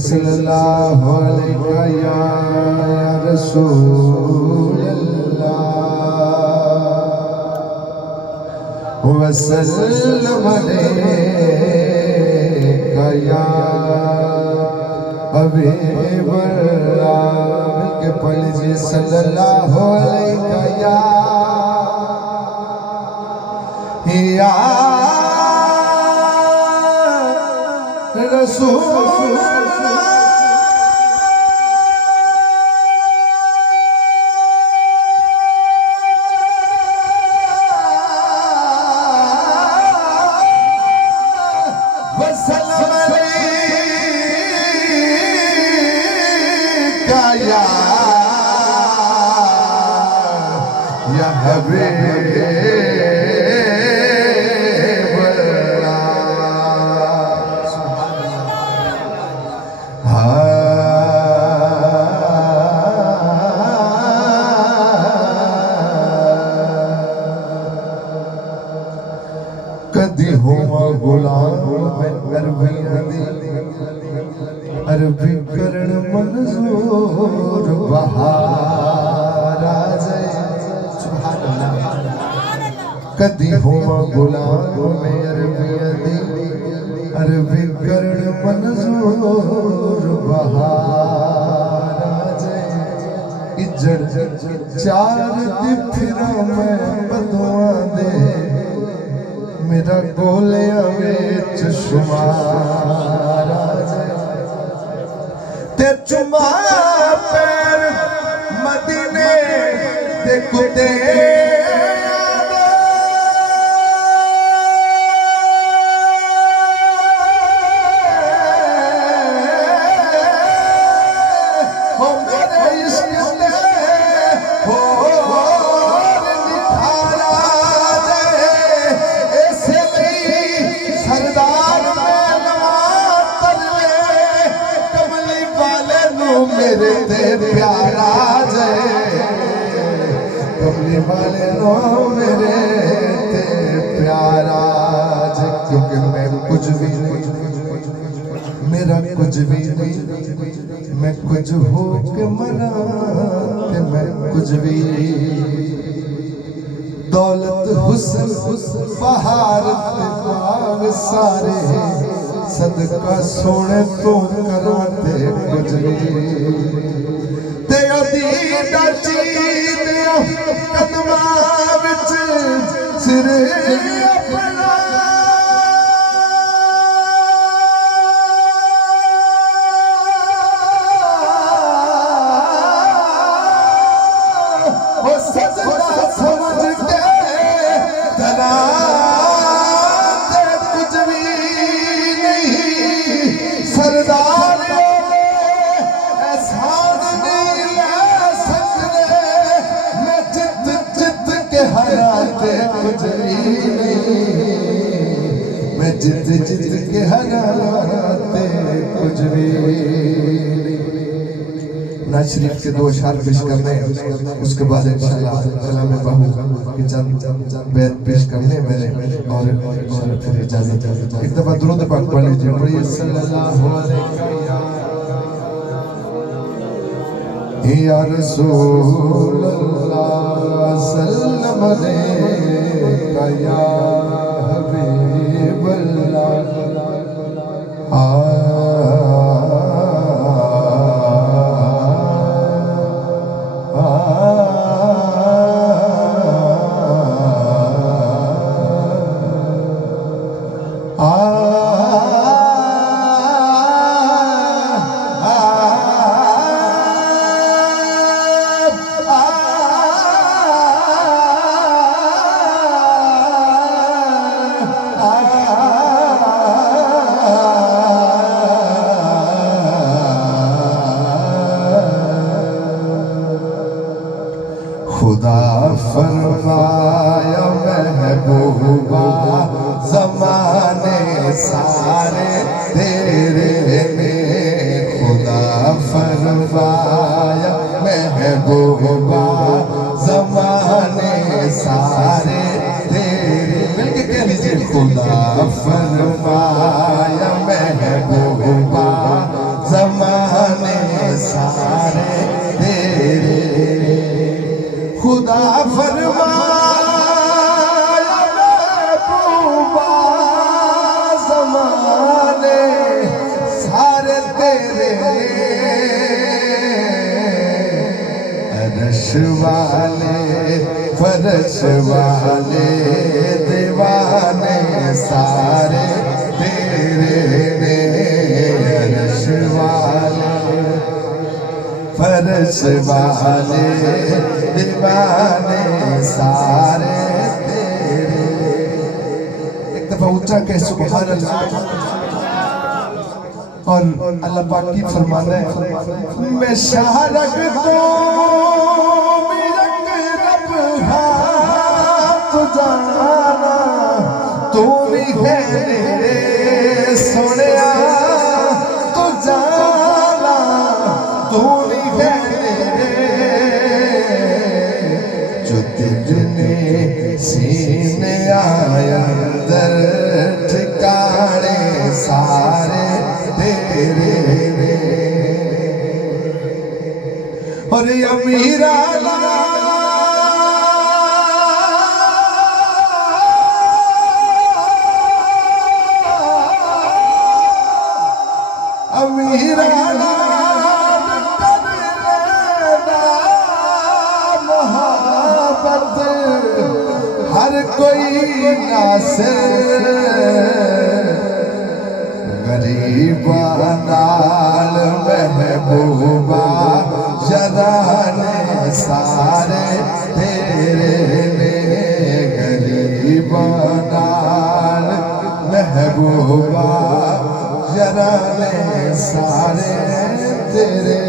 सल्लल्लाहु अलैहि या रसूल अल्लाह वसल्लम अलैका या हबीब अल्लाह। मिलके पढ़ लीजिए सल्लल्लाहु अलैहि या रसूल वसल्लम अलैका या हबीब कदी होवा गुलाम मैं अरबी करण मंजूर बहार आ जाए। सुभान अल्लाह। कदी होवा गुलाम मैं अरबी करण मंजूर बहार आ जाए। इज्जत चार दी फिरा मैं बदुआ दे मेरा गोलियां विच शुमार आ जाए। ते चुमा पैर मदीने दे कुत्ते मेरे ते प्यारा जय कमली वाले नो मेरे ते प्यारा जय। क्योंकि मैं कुछ भी नहीं मेरा कुछ भी नहीं मैं कुछ हो के मरा ते मैं कुछ भी दौलत हुस्न बहार बाग सारे सदका सोने तो कराते कुछ भी ते अदीदा चीद कदमा विच सिर अपना वो सजदा समझ के तना सरदार एहसान नहीं ला सकते मैं जित जित के हराते कुछ भी नहीं मैं जित जित के हराते कुछ भी नहीं। नाज शरीफ के दो अशआर पेश करने उसके बाद इंशाअल्लाह कलाम बहू के चंद बैत पेश करने मेरे और फिर इजाजत। एक दफा दुरूद पाक पढ़ लीजिए। पढ़िए सल्लल्लाहु अलैहि या रसूल अल्लाह सल्लम अलैका या हबीब अल्लाह। फर्श वाले दीवाने सारे तेरे ने, अर्श वाले फर्श वाले दीवाने सारे तेरे। एक दफा ऊंचा कह सुभान अल्लाह। और अल्लाह पाक की फरमाना है, मैं शाहरग तो तो जाना तू भी है मेरे सोनिया, तो जाना तू भी है मेरे, जो तुझने सीने आया अंदर ठिकाने सारे तेरे ने। और अमीरा अमीरा मोहब्बत हर कोई नासिर, गरीबा नाल महबूबा जराने सारे तेरे ने, गरीबा नाल महबूबा जराने सारे तेरे